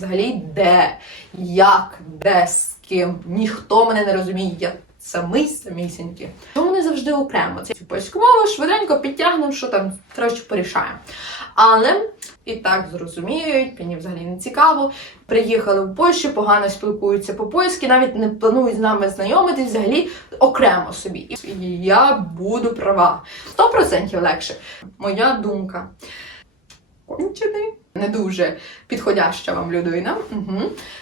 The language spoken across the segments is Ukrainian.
Взагалі, де, як, де, з ким, ніхто мене не розуміє. Я самий самісінький. Тому не завжди окремо. Це польську мову швиденько підтягнемо, що там трошки порішаємо. Але і так зрозуміють, мені взагалі не цікаво. Приїхали в Польщу, погано спілкуються по-польськи, навіть не планують з нами знайомитись взагалі окремо собі. І я буду права. 100% легше. Моя думка. Кончений. Не дуже підходяща вам людина. Угу.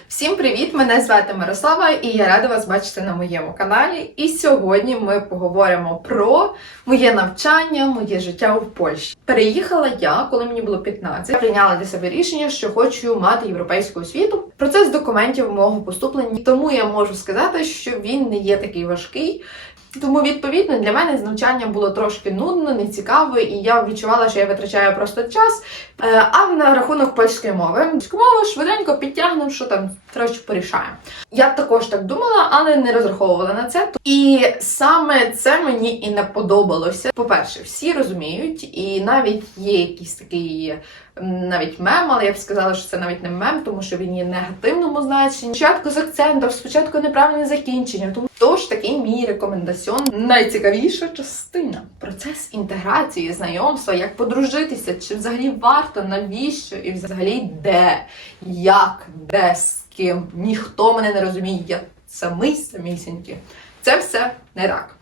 Всім привіт! Мене звати Мирослава, і я рада вас бачити на моєму каналі. І сьогодні ми поговоримо про моє навчання, моє життя в Польщі. Переїхала я, коли мені було 15. Я прийняла для себе рішення, що хочу мати європейську освіту. Процес документів мого поступлення, тому я можу сказати, що він не є такий важкий. Тому, відповідно, для мене навчання було трошки нудно, нецікаво, і я відчувала, що я витрачаю просто час. Е, А на рахунок польської мови, польську мову швиденько підтягнув, що там трошки порішаємо. Я також так думала, але не розраховувала на це. І саме це мені і не подобалося. По-перше, всі розуміють, і навіть є якийсь такий навіть мем, але я б сказала, що це навіть не мем, тому що він є негативному значенні. Спочатку з акцентом, спочатку неправильне закінчення. Тому тож такий мій рекомендаціон найцікавіша частина. Процес інтеграції, знайомства, як подружитися, чи взагалі варто, навіщо, і взагалі де, як, де, ким. Ніхто мене не розуміє, я самий самісінький. Це все не так.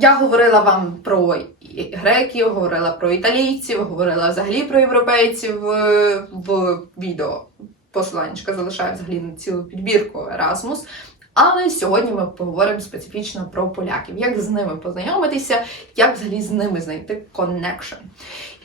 Я говорила вам про греків, говорила про італійців, говорила взагалі про європейців е, в відео. Посиланнячка залишаю взагалі на цілу підбірку Erasmus. Але сьогодні ми поговоримо специфічно про поляків, як з ними познайомитися, як взагалі з ними знайти connection.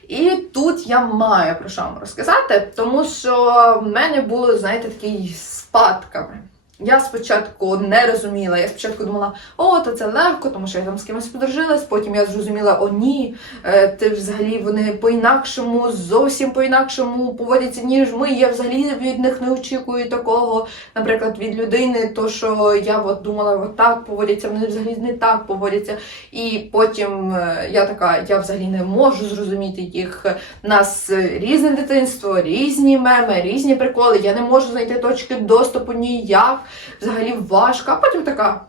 І тут я маю про що вам розказати, тому що в мене було, знаєте, такий спадками. Я спочатку не розуміла, я спочатку думала, о, то це легко, тому що я там з кимось подружилась. Потім я зрозуміла, о, ні, е, ти взагалі вони по-інакшому, зовсім по-інакшому поводяться, ніж ми. Я взагалі від них не очікую такого, наприклад, від людини, то що я от думала, от так поводяться, вони взагалі не так поводяться. І потім е, я така, я взагалі не можу зрозуміти їх. У нас е, різне дитинство, різні меми, різні приколи. Я не можу знайти точки доступу ніяк. Взагалі важко. А потім така,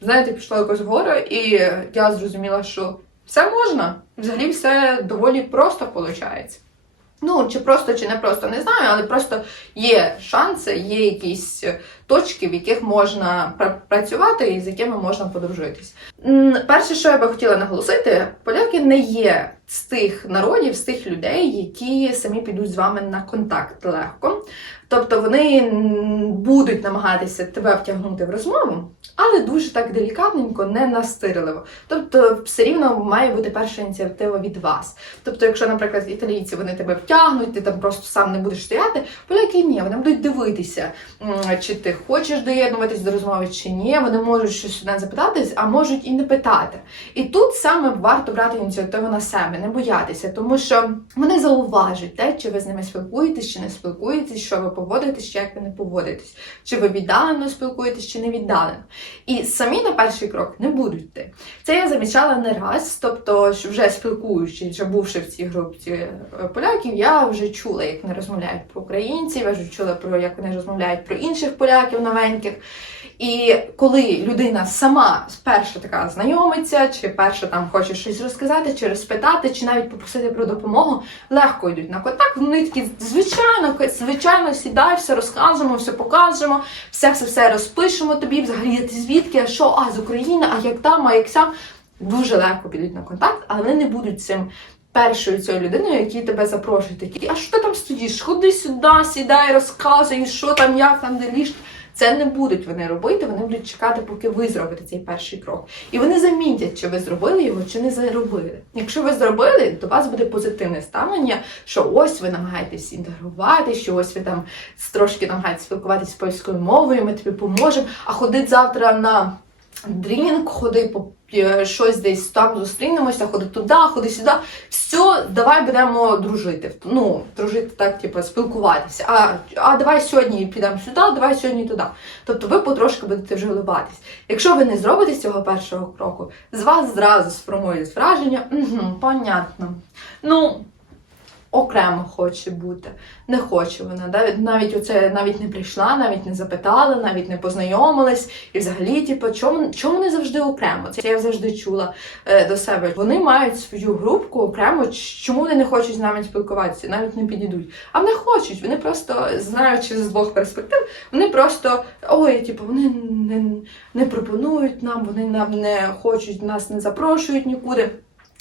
знаєте, пішла якось вгору, і я зрозуміла, що все можна. Взагалі все доволі просто виходить. Ну, чи просто, чи не просто, не знаю, але просто є шанси, є якісь точки, в яких можна пра- працювати і з якими можна подружитись. Перше, що я би хотіла наголосити, поляки не є з тих народів, з тих людей, які самі підуть з вами на контакт легко. Тобто вони будуть намагатися тебе втягнути в розмову, але дуже так делікатненько, не настирливо. Тобто, все рівно має бути перша ініціатива від вас. Тобто, якщо, наприклад, італійці вони тебе втягнуть, ти там просто сам не будеш стояти, поляки ні, вони будуть дивитися, чи ти хочеш доєднуватись до розмови, чи ні. Вони можуть щось одне запитатись, а можуть і не питати. І тут саме варто брати ініціативу на себе, не боятися, тому що вони зауважать те, чи ви з ними спілкуєтесь, чи не спілкуєтесь, що ви поводитесь, чи як ви не поводитесь, чи ви віддалено спілкуєтесь, чи не віддалено. І самі на перший крок не будуть йти. Це я замічала не раз, тобто, вже спілкуючись, вже бувши в цій групці е, поляків, я вже чула, як вони розмовляють про українців, я вже чула про як вони розмовляють про інших поляків новеньких. І коли людина сама спершу така знайомиться, чи перша там хоче щось розказати, чи розпитати, чи навіть попросити про допомогу, легко йдуть на контакт. Вони такі, звичайно, звичайно, сідай, все розкажемо, все покажемо, все все все розпишемо тобі. Взагалі звідки, а що, а з України, а як там, а як сям. Дуже легко підуть на контакт, але не будуть цим першою цією людиною, які тебе запрошують. Такі, а що ти там стоїш? Ходи сюди, сідай, розказуй, що там, як там, де ліж. Це не будуть вони робити, вони будуть чекати, поки ви зробите цей перший крок. І вони замітять, чи ви зробили його, чи не зробили. Якщо ви зробили, до вас буде позитивне ставлення, що ось ви намагаєтесь інтегрувати, що ось ви там трошки намагаєтесь спілкуватися польською мовою, ми тобі поможемо, а ходить завтра на дрінк, ходи по е, щось десь там зустрінемося, ходи туди, ходи сюди. Все, давай будемо дружити. Ну, дружити так, типу, спілкуватися. А, а давай сьогодні підемо сюди, давай сьогодні туди. Тобто ви потрошки будете вже вливатись. Якщо ви не зробите цього першого кроку, з вас зразу сформують враження, угу, понятно. Ну, окремо хоче бути. Не хоче вона. да, Навіть оце навіть не прийшла, навіть не запитала, навіть не познайомилась. І взагалі, типу, чому, чому вони завжди окремо? Це я завжди чула е, до себе. Вони мають свою групку окремо. Чому вони не хочуть з нами спілкуватися, навіть не підійдуть. А вони хочуть, вони просто знаючи з двох перспектив, вони просто ой, типу, вони не, не пропонують нам, вони нам не хочуть, нас не запрошують нікуди.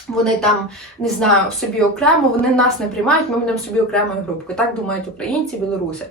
Вони там не знаю собі окремо, вони нас не приймають, ми будемо собі окремою групкою. Так думають українці, білоруси.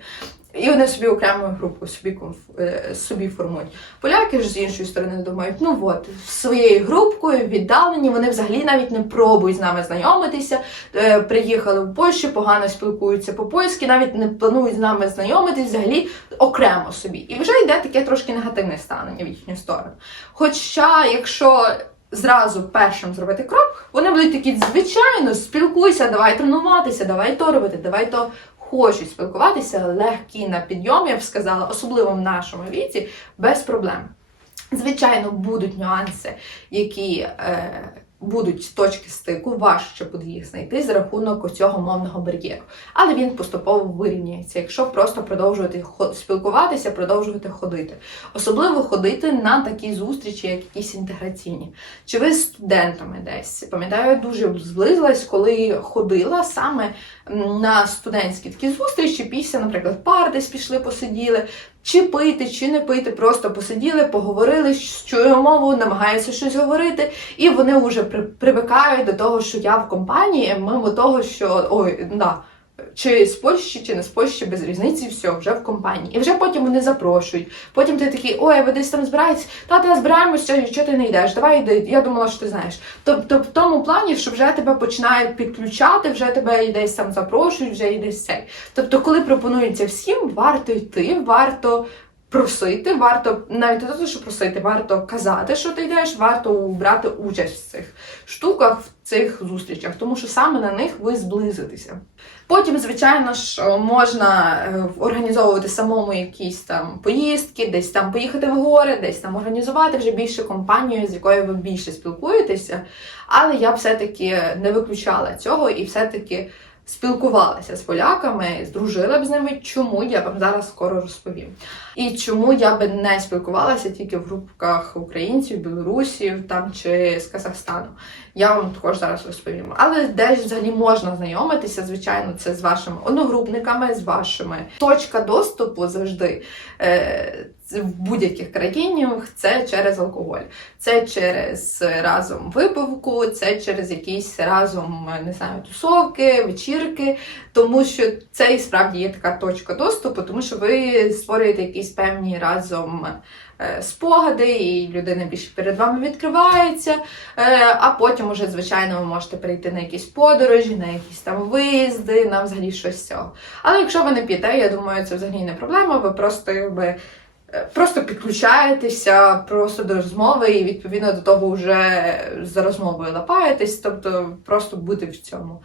І вони собі окремою групою собі е, собі формують. Поляки ж з іншої сторони думають, ну от своєю групкою віддалені, вони взагалі навіть не пробують з нами знайомитися. Е, Приїхали в Польщу, погано спілкуються по-польськи, навіть не планують з нами знайомитись взагалі окремо собі. І вже йде таке трошки негативне ставлення в їхню сторону. Хоча, якщо зразу першим зробити крок, вони будуть такі, звичайно, спілкуйся, давай тренуватися, давай то робити, давай то хочуть спілкуватися, легкі на підйом, я б сказала, особливо в нашому віці, без проблем. Звичайно, будуть нюанси, які е, будуть точки стику, важче буде їх знайти за рахунок цього мовного бар'єру. Але він поступово вирівняється, якщо просто продовжувати спілкуватися, продовжувати ходити. Особливо ходити на такі зустрічі, як якісь інтеграційні. Чи ви з студентами десь? Пам'ятаю, я дуже зблизилась, коли ходила саме на студентські такі зустрічі, після, наприклад, пар пішли, посиділи. Чи пити, чи не пити, просто посиділи, поговорили, чую мову, намагаються щось говорити, і вони вже при, привикають до того, що я в компанії, мимо того, що ой, да, чи з Польщі, чи не з Польщі, без різниці, все, вже в компанії. І вже потім вони запрошують. Потім ти такий, ой, ви десь там збираєтесь, та та збираємося, що ти не йдеш, давай йди, я думала, що ти знаєш. Тобто в тому плані, що вже тебе починають підключати, вже тебе десь там запрошують, вже йдесь цей. Тобто, коли пропонується всім, варто йти, варто. Просити, варто навіть не те, що просити, варто казати, що ти йдеш, варто брати участь в цих штуках, в цих зустрічах, тому що саме на них ви зблизитеся. Потім, звичайно ж, можна е, організовувати самому якісь там поїздки, десь там поїхати в гори, десь там організувати вже більше компанію, з якою ви більше спілкуєтеся. Але я б все-таки не виключала цього і все-таки спілкувалася з поляками, здружила б з ними. Чому я вам зараз скоро розповім. І чому я би не спілкувалася тільки в групках українців, білорусів там чи з Казахстану. Я вам також зараз розповім. Але де ж взагалі можна знайомитися, звичайно, це з вашими одногрупниками, з вашими точка доступу завжди. Е, в будь-яких країнах це через алкоголь, це через разом випивку, це через якісь разом не знаю, тусовки, вечірки, тому що це і справді є така точка доступу, тому що ви створюєте якісь певні разом. е, Спогади, і людина більше перед вами відкривається. Е, А потім, уже, звичайно, ви можете прийти на якісь подорожі, на якісь там виїзди, на взагалі щось цього. Але якщо ви не п'єте, я думаю, це взагалі не проблема. Ви просто якби. Е, Просто підключаєтеся просто до розмови, і відповідно до того вже за розмовою лапаєтесь, тобто просто бути в цьому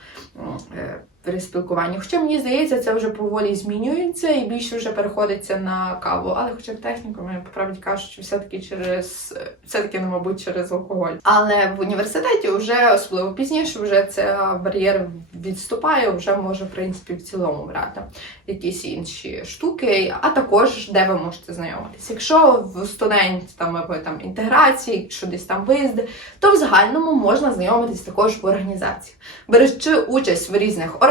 м, е, переспілкуванні. Хоча мені здається, це вже поволі змінюється і більше вже переходиться на каву. Але хоча б техніку, мені по правді кажуть, що все-таки через все-таки, ну, мабуть, через алкоголь. Але в університеті вже особливо пізніше, вже ця бар'єр відступає, вже може в принципі в цілому брати якісь інші штуки, а також де ви можете знайомитися. Якщо в студент там або там інтеграції, якщо десь там виїзди, то в загальному можна знайомитись також в організаціях, беручи участь в різних організаціях,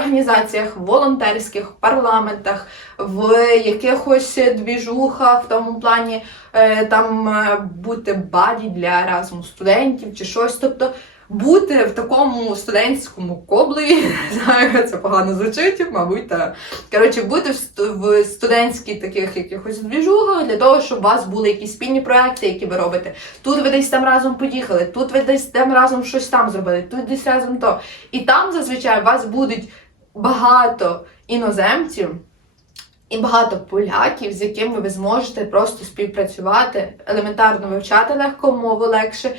волонтерських, парламентах, в якихось двіжухах, в тому плані е, там е, бути баді для разом студентів чи щось. Тобто бути в такому студентському коблеві, не знаю, це погано звучить, мабуть, та коротше, бути в, сту- студентських таких якихось двіжухах для того, щоб у вас були якісь спільні проекти, які ви робите. Тут ви десь там разом поїхали, тут ви десь там разом щось там зробили, тут десь разом то. І там зазвичай у вас будуть багато іноземців. І багато поляків, з якими ви зможете просто співпрацювати, елементарно вивчати легко мову легше,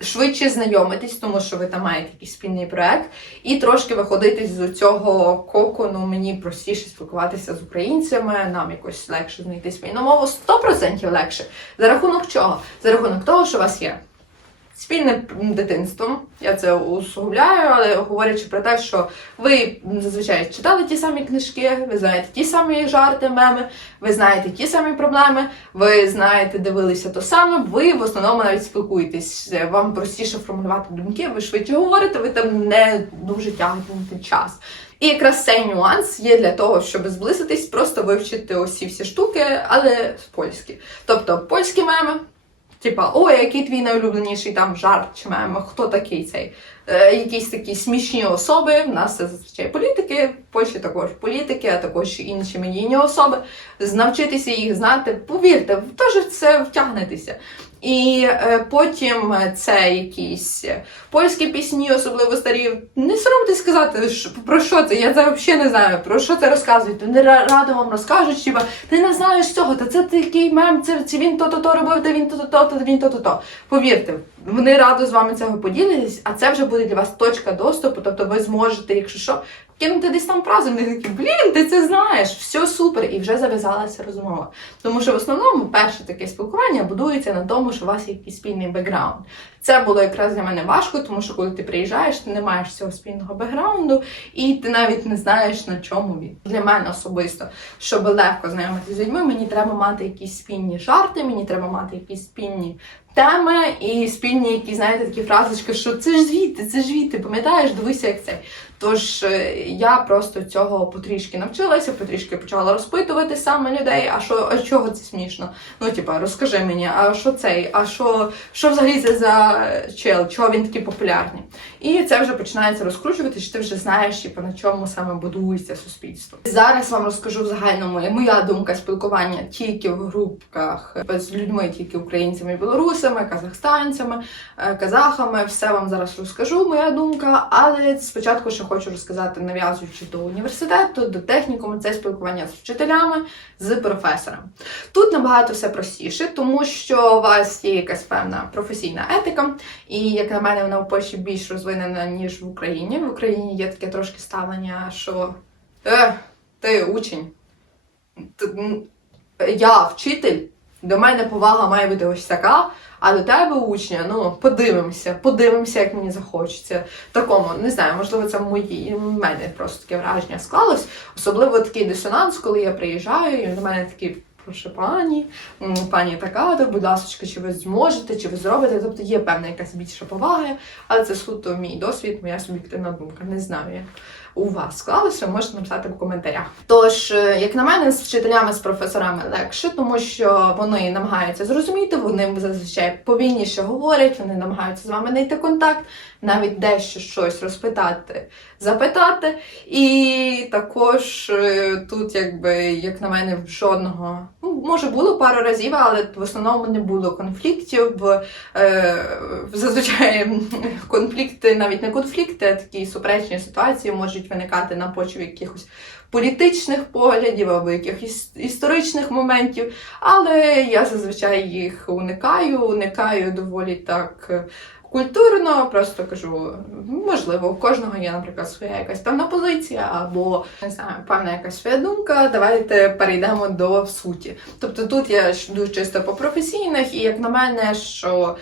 швидше знайомитись, тому що ви там маєте якийсь спільний проект, і трошки виходити з цього кокону. Мені простіше спілкуватися з українцями, нам якось легше знайти спільну мову, 100% легше. За рахунок чого? За рахунок того, що у вас є спільне дитинство. Я це усугубляю, але говорячи про те, що ви зазвичай читали ті самі книжки, ви знаєте ті самі жарти, меми, ви знаєте ті самі проблеми, ви знаєте, дивилися то саме, ви в основному навіть спілкуєтесь. Вам простіше формулювати думки, ви швидше говорите, ви там не дуже тягнете час. І якраз цей нюанс є для того, щоб зблизитись, просто вивчити усі всі штуки, але з польськи. Тобто польські меми, типа, о, який твій найулюбленіший там жарт чи мем, хто такий цей? Е, якісь такі смішні особи. В нас це зазвичай політики, в Польщі також політики, а також інші медійні особи. Навчитися їх знати, повірте, теж це втягнетеся. І е, потім це якісь польські пісні, особливо старі. Не соромтесь сказати, про що це. Я це взагалі не знаю. Про що це розказують. Вони ра- радо вам розкажуть, що ти не знаєш цього, та це такий мем, це, це він то-то-то робив, та він то-то-то, він то-то-то. Повірте, вони радо з вами цього поділитись, а це вже буде для вас точка доступу. Тобто ви зможете, якщо що, кинути десь там фразу, вони такі, блін, ти це знаєш, все супер, і вже зав'язалася розмова. Тому що в основному перше таке спілкування будується на тому, що у вас є якийсь спільний бекграунд. Це було якраз для мене важко, тому що коли ти приїжджаєш, ти не маєш цього спільного бекграунду, і ти навіть не знаєш на чому він. Для мене особисто, щоб легко знайомитися з людьми, мені треба мати якісь спільні жарти, мені треба мати якісь спільні теми і спільні якісь, знаєте, такі фразочки, що це ж звідти, це ж звідти, пам'ятаєш, дивися, як це. Тож е, я просто цього потрішки навчилася, потрішки почала розпитувати саме людей, а що, а чого це смішно? Ну, типа, розкажи мені, а що цей, а що, що взагалі це за чел, чого він такий популярний? І це вже починається розкручувати, що ти вже знаєш, типу, на чому саме будується суспільство. Зараз вам розкажу в загальному моя думка спілкування тільки в групках з людьми, тільки українцями, білорусами, казахстанцями, е, казахами. Все вам зараз розкажу, моя думка. Але спочатку ще хочу розказати, нав'язуючи до університету, до технікуму, це спілкування з вчителями, з професорами. Тут набагато все простіше, тому що у вас є якась певна професійна етика, і як на мене, вона в Польщі більш розвинена ніж в Україні. В Україні є таке трошки ставлення, що е, ти учень, я вчитель. До мене повага має бути ось така, а до тебе учня, ну подивимося, подивимося, як мені захочеться. Такому не знаю, можливо, це в моїй в мене просто таке враження склалось. Особливо такий дисонанс, коли я приїжджаю, і до мене такі. Прошу пані, пані така, то, будь ласка, чи ви зможете, чи ви зробите. Тобто є певна якась більша повага, але це суто мій досвід, моя суб'єктивна думка. Не знаю, як у вас склалося, можете написати в коментарях. Тож, е, як на мене, з вчителями, з професорами легше, тому що вони намагаються зрозуміти, вони зазвичай повільніше говорять, вони намагаються з вами знайти контакт, навіть дещо щось розпитати, запитати. І також е, тут, якби, як на мене, жодного, ну, може, було пару разів, але в основному не було конфліктів. Бо, е, зазвичай конфлікти, навіть не конфлікти, а такі суперечні ситуації можуть виникати на почві якихось політичних поглядів або якихось історичних моментів. Але я зазвичай їх уникаю, уникаю доволі так. Культурно просто кажу, можливо, у кожного є, наприклад, своя якась певна позиція, або не знаю, певна якась своя думка. Давайте перейдемо до суті. Тобто тут я йду чисто по професійних, і як на мене, що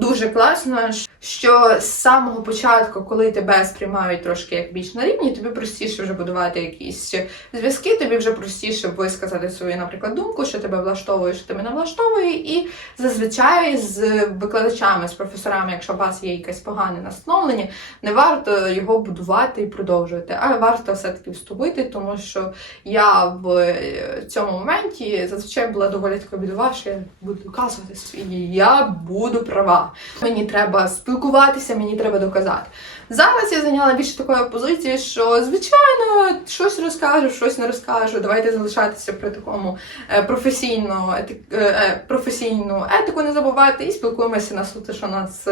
дуже класно, що з самого початку, коли тебе сприймають трошки як більш на рівні, тобі простіше вже будувати якісь зв'язки, тобі вже простіше висказати свою, наприклад, думку, що тебе влаштовує, що тебе не влаштовує, і зазвичай з викладачами, з професорами, якщо у вас є якесь погане настановлення, не варто його будувати і продовжувати, а варто все-таки вступити, тому що я в е, цьому моменті зазвичай була доволі така бідова, що я буду доказувати свої, я буду права. Мені треба спілкуватися, мені треба доказати. Зараз я зайняла більше такої позиції, що звичайно щось розкажу, щось не розкажу. Давайте залишатися при такому е, професійно е, е, професійну етику не забувати і спілкуємося на суто, що нас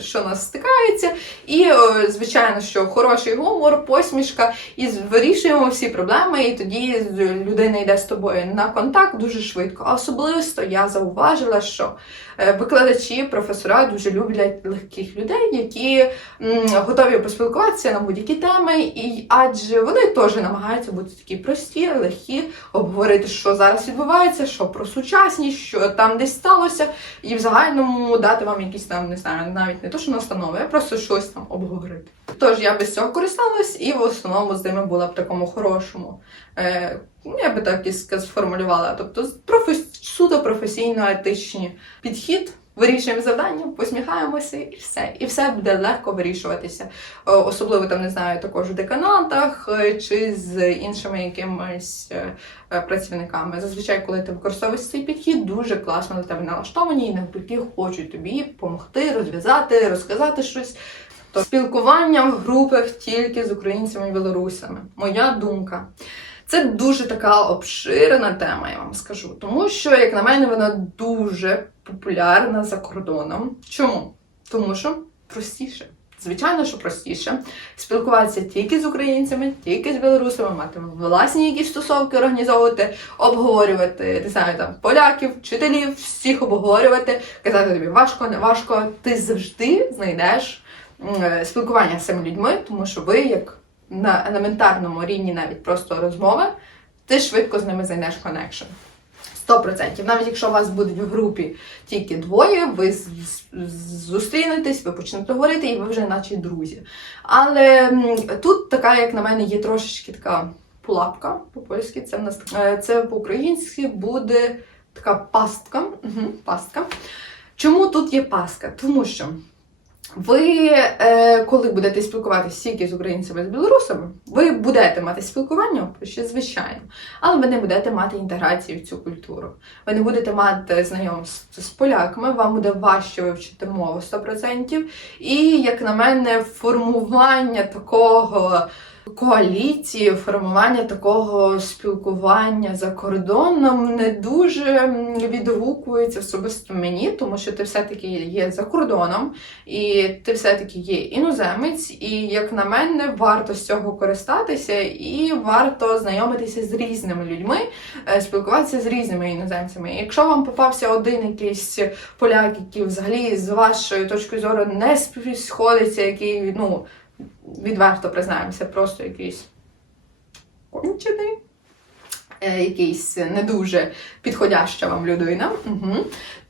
що нас стикається. І звичайно, що хороший гумор, посмішка, і вирішуємо всі проблеми, і тоді людина йде з тобою на контакт дуже швидко. Особливо я зауважила, що викладачі, професора дуже люблять легких людей, які готові готові поспілкуватися на будь-які теми, і адже вони теж намагаються бути такі прості, легкі, обговорити, що зараз відбувається, що про сучасність, що там десь сталося, і в загальному дати вам якісь там, не знаю, навіть не то, що настанови, а просто щось там обговорити. Тож я без цього користалась і в основному з ними була в такому хорошому. Е, ну, я би так і сформулювала. Тобто з- суто професійно-етичні підхід. Вирішуємо завдання, посміхаємося і все. І все буде легко вирішуватися. Е, Особливо там не знаю, також в деканатах е, чи з іншими якимись е, працівниками. Зазвичай, коли ти використовуєш цей підхід, дуже класно на тебе налаштовані і навпаки хочуть тобі допомогти, розв'язати, розказати щось. То спілкування в групах тільки з українцями і білорусами. Моя думка. Це дуже така обширена тема, я вам скажу. Тому що, як на мене, вона дуже популярна за кордоном. Чому? Тому що простіше. Звичайно, що простіше спілкуватися тільки з українцями, тільки з білорусами, мати власні якісь стосунки організовувати, обговорювати, не знаю, там поляків, вчителів, всіх обговорювати, казати тобі важко, не важко. Ти завжди знайдеш е, спілкування з цими людьми, тому що ви, як на елементарному рівні, навіть просто розмови, ти швидко з ними знайдеш коннекшн. 100%. Навіть якщо у вас будуть в групі тільки двоє, ви зустрінетесь, ви почнете говорити, і ви вже наче друзі. Але тут така, як на мене, є трошечки така пулапка по-польськи, це в нас е, це по-українськи буде така пастка. Угу, пастка. Чому тут є пастка? Тому що ви, е, коли будете спілкуватися тільки з українцями з білорусами, ви будете мати спілкування, ще звичайно, але ви не будете мати інтеграції в цю культуру. Ви не будете мати знайомств з поляками, вам буде важче вивчити мову 100%. І, як на мене, формування такого коаліції, формування такого спілкування за кордоном не дуже відгукується особисто мені, тому що ти все-таки є за кордоном, і ти все-таки є іноземець, і як на мене, варто з цього користатися, і варто знайомитися з різними людьми, е, спілкуватися з різними іноземцями. Якщо вам попався один якийсь поляк, який взагалі з вашої точки зору не сходиться, який ну відверто признаємося, просто якийсь кончений. е, Якийсь не дуже підходяща вам людина, угу.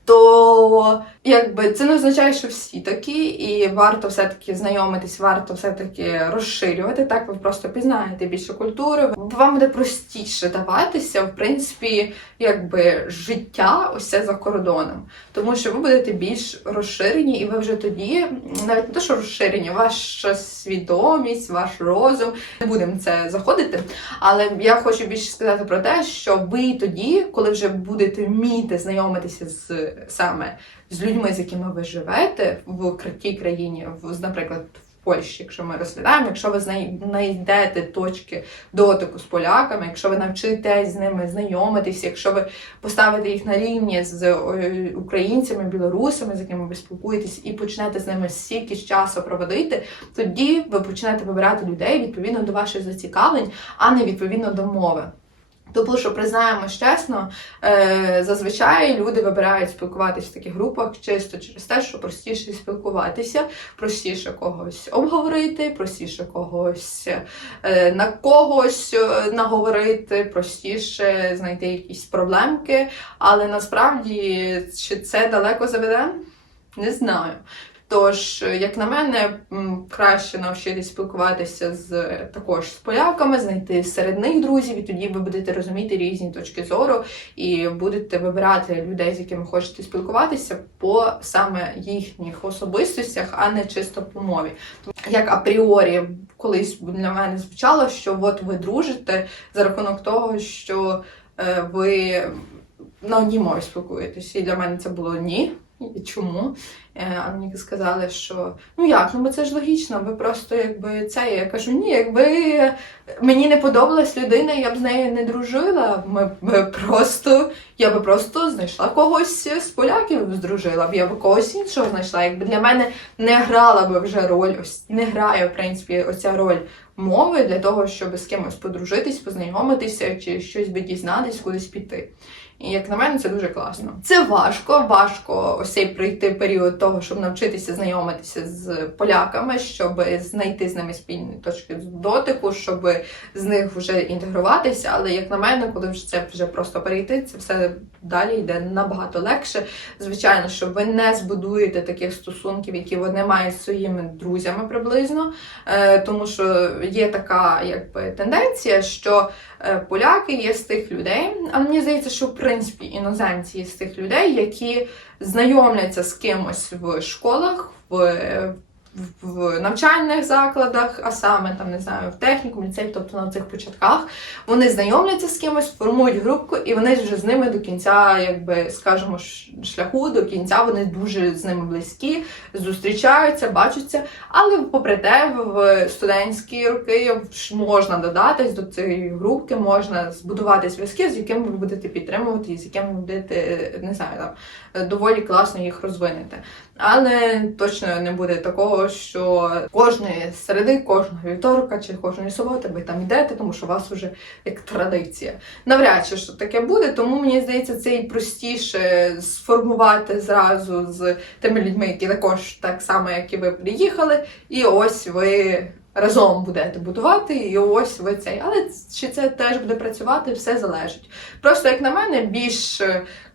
То якби це не означає, що всі такі, і варто все-таки знайомитись, варто все-таки розширювати. Так ви просто пізнаєте більше культури. Вам буде простіше даватися, в принципі, якби життя ось це за кордоном. Тому що ви будете більш розширені, і ви вже тоді, навіть не те, що розширені, ваша свідомість, ваш розум, не будемо це заходити. Але я хочу більше сказати про те, що ви тоді, коли вже будете вміти знайомитися з саме з людьми, з якими ви живете в тій країні, в, наприклад, в Польщі, якщо ми розглядаємо, якщо ви знайдете точки дотику з поляками, якщо ви навчитесь з ними знайомитись, якщо ви поставите їх на рівні з е, українцями, білорусами, з якими ви спілкуєтесь, і почнете з ними стільки часу проводити, тоді ви почнете вибирати людей відповідно до ваших зацікавлень, а не відповідно до мови. Тому що признаємось чесно, е, зазвичай люди вибирають спілкуватися в таких групах чисто через те, що простіше спілкуватися, простіше когось обговорити, простіше когось е, на когось е, наговорити, простіше знайти якісь проблемки. Але насправді чи це далеко заведе? Не знаю. Тож, як на мене, краще навчитись спілкуватися з також з поляками, знайти серед них друзів, і тоді ви будете розуміти різні точки зору і будете вибирати людей, з якими хочете спілкуватися по саме їхніх особистостях, а не чисто по мові. Як апріорі колись для мене звучало, що от ви дружите за рахунок того, що е, ви на одній мові спілкуєтесь. І для мене це було ні. І Чому? Е, А мені сказали, що ну як, ну бо це ж логічно, ви просто якби це. Я кажу, ні, якби мені не подобалась людина, я б з нею не дружила. Ми б просто, я би просто знайшла когось з поляків, здружила б, я б когось іншого знайшла. Якби для мене не грала би вже роль, ось не грає, в принципі, оця роль мови для того, щоб з кимось подружитись, познайомитися чи щось би дізнатись, кудись піти. І як на мене, це дуже класно. Це важко, важко ось цей пройти період того, щоб навчитися знайомитися з поляками, щоб знайти з ними спільні точки дотику, щоб з них вже інтегруватися. Але як на мене, коли вже це вже просто перейти, це все далі йде набагато легше. Звичайно, що ви не збудуєте таких стосунків, які вони мають зі своїми друзями приблизно, е, тому що є така якби тенденція, що е, поляки є з тих людей, а мені здається, що в принципі іноземці з тих людей, які знайомляться з кимось в школах, в, в, навчальних закладах, а саме там не знаю, в техніку, ліцей, тобто на цих початках, вони знайомляться з кимось, формують групку, і вони вже з ними до кінця, якби скажімо, шляху, до кінця вони дуже з ними близькі, зустрічаються, бачаться. Але попри те, в студентські роки можна додатись до цієї групки, можна збудувати зв'язки, з якими ви будете підтримувати, і з якими будете не знаю, там доволі класно їх розвинути. Але точно не буде такого, що кожної середи, кожного вівторка чи кожної суботи ви там йдете, тому що у вас вже як традиція. Навряд чи що таке буде, тому мені здається, це і простіше сформувати зразу з тими людьми, які також так само, як і ви приїхали, і ось ви. Разом будете будувати, і ось ви цей. Але чи це теж буде працювати, все залежить. Просто, як на мене, більш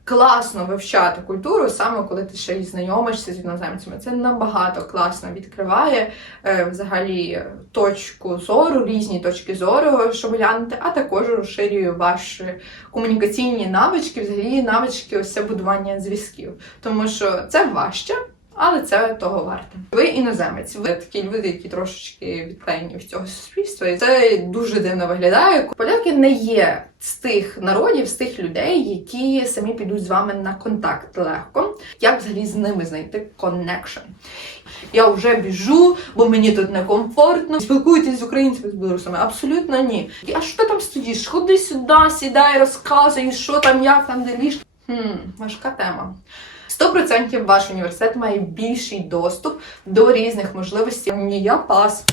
класно вивчати культуру, саме коли ти ще й знайомишся з іноземцями. Це набагато класно відкриває е, взагалі точку зору, різні точки зору, щоб глянути, а також розширює ваші комунікаційні навички, взагалі навички ось це будування зв'язків. Тому що це важче. Але це того варте. Ви іноземець, ви такі люди, які трошечки відклеєні від цього суспільства, і це дуже дивно виглядає. Поляки не є з тих народів, з тих людей, які самі підуть з вами на контакт легко. Як взагалі з ними знайти коннекшн? Я вже біжу, бо мені тут некомфортно. Спілкуйтесь з українцями з білорусами? Абсолютно ні. А що ти там стоїш? Ходи сюди, сідай, розказуй, що там, як там, де ліж. Хм, важка тема. 100% ваш університет має більший доступ до різних можливостей. Ні, я пас.